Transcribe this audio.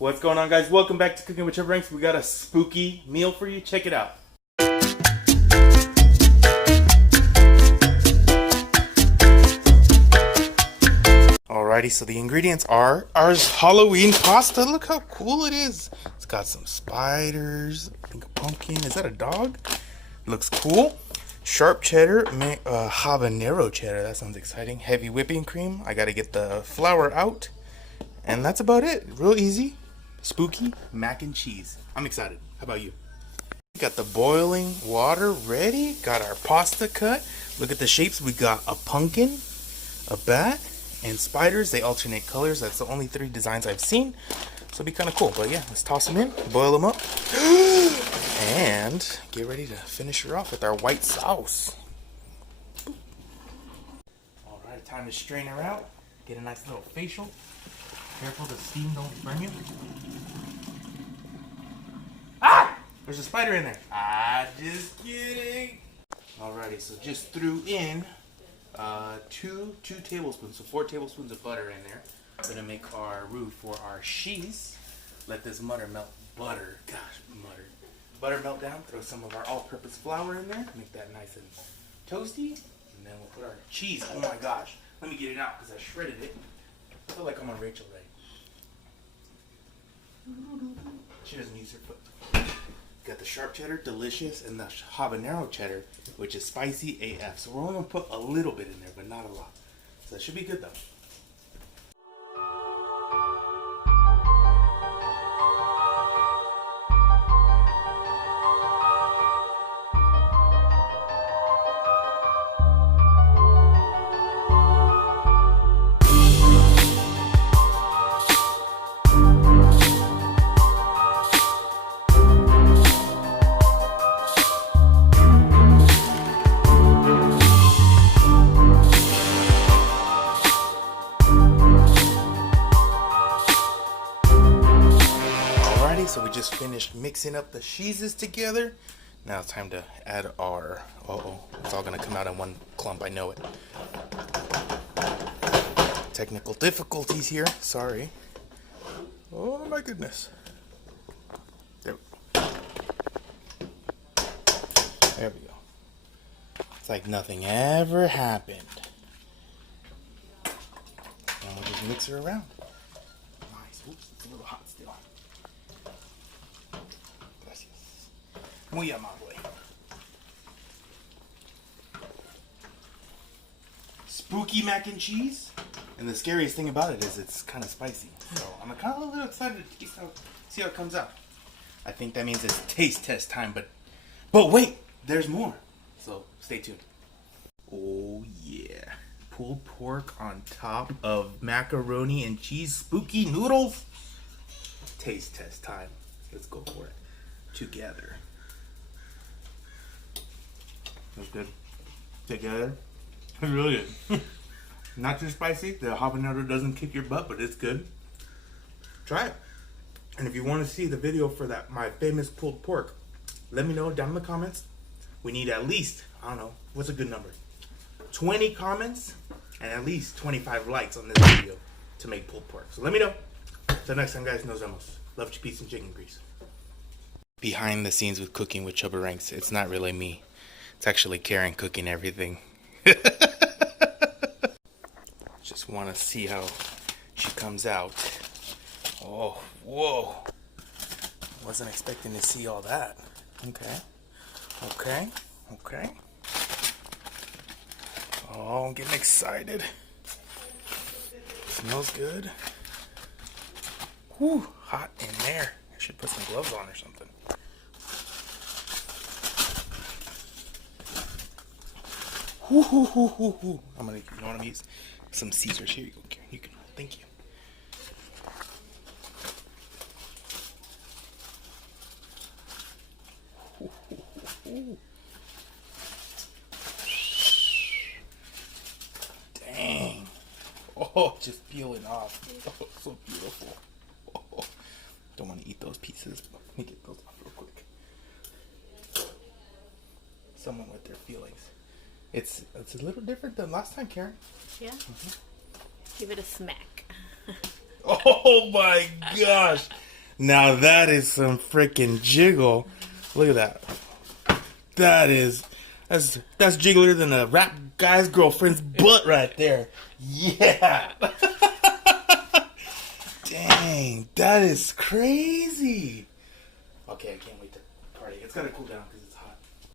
What's going on, guys? Welcome back to Cooking with Chubaranks. We got a spooky meal for you. Check it out. Alrighty, so the ingredients are our Halloween pasta. Look how cool it is. It's got some spiders, I think a pumpkin. Is that a dog? Looks cool. Sharp cheddar, habanero cheddar. That sounds exciting. Heavy whipping cream. I gotta get the flour out. And that's about it. Real easy. Spooky mac and cheese. I'm excited. How about you? Got the boiling water ready. Got our pasta cut. Look at the shapes. We got a pumpkin, a bat, and spiders. They alternate colors. That's the only 3 designs I've seen. So it'll be kind of cool. But yeah, let's toss them in, boil them up, and get ready to finish her off with our white sauce. Alright, time to strain her out. Get a nice little facial. Careful the steam don't burn you. Ah! There's a spider in there. Ah, just kidding. Alrighty, so just threw in 2 tablespoons, so 4 tablespoons of butter in there. Gonna make our roux for our cheese. Let this butter melt. Butter melt down. Throw some of our all-purpose flour in there. Make that nice and toasty. And then we'll put our cheese. Oh my gosh. Let me get it out because I shredded it. I feel like I'm on Rachel Ray. She doesn't use her foot. Got the sharp cheddar, delicious, and the habanero cheddar, which is spicy AF. So we're only going to put a little bit in there, but not a lot. So that should be good though. So we just finished mixing up the cheeses together. Now it's time to add our, it's all gonna come out in one clump, I know it. Technical difficulties here, sorry. Oh my goodness. There we go. It's like nothing ever happened. And we'll just mix her around. Nice, oops, it's a little hot still. Muy amable. Spooky mac and cheese. And the scariest thing about it is it's kind of spicy. So I'm kind of a little excited to see how it comes out. I think that means it's taste test time, but wait, there's more. So stay tuned. Oh yeah. Pulled pork on top of macaroni and cheese spooky noodles. Taste test time. Let's go for it. Together. That's good. Together. It's really good. Not too spicy. The habanero doesn't kick your butt, but it's good. Try it. And if you want to see the video for that, my famous pulled pork, let me know down in the comments. We need at least, I don't know, what's a good number? 20 comments and at least 25 likes on this video to make pulled pork. So let me know. Till next time, guys, nos vemos. Love you, peace, and chicken grease. Behind the scenes with Cooking with Chubaranks, it's not really me. It's actually Karen cooking everything. Just want to see how she comes out. Oh, whoa. Wasn't expecting to see all that. Okay. Oh, I'm getting excited. Smells good. Whew, hot in there. I should put some gloves on or something. I'm gonna, you know what I'm using? Some Caesars. Here you go, Karen. You can, thank you. Dang. Oh, just peeling off. Oh, so beautiful. Oh, don't want to eat those pieces. Let me get those off real quick. Someone with their feelings. It's a little different than last time, Karen. Yeah? Give it a smack. Oh my gosh. Now that is some freaking jiggle. Look at that. That's jiggler than a rap guy's girlfriend's butt right there. Yeah. Dang, that is crazy. Okay, I can't wait to party. It's gotta cool down.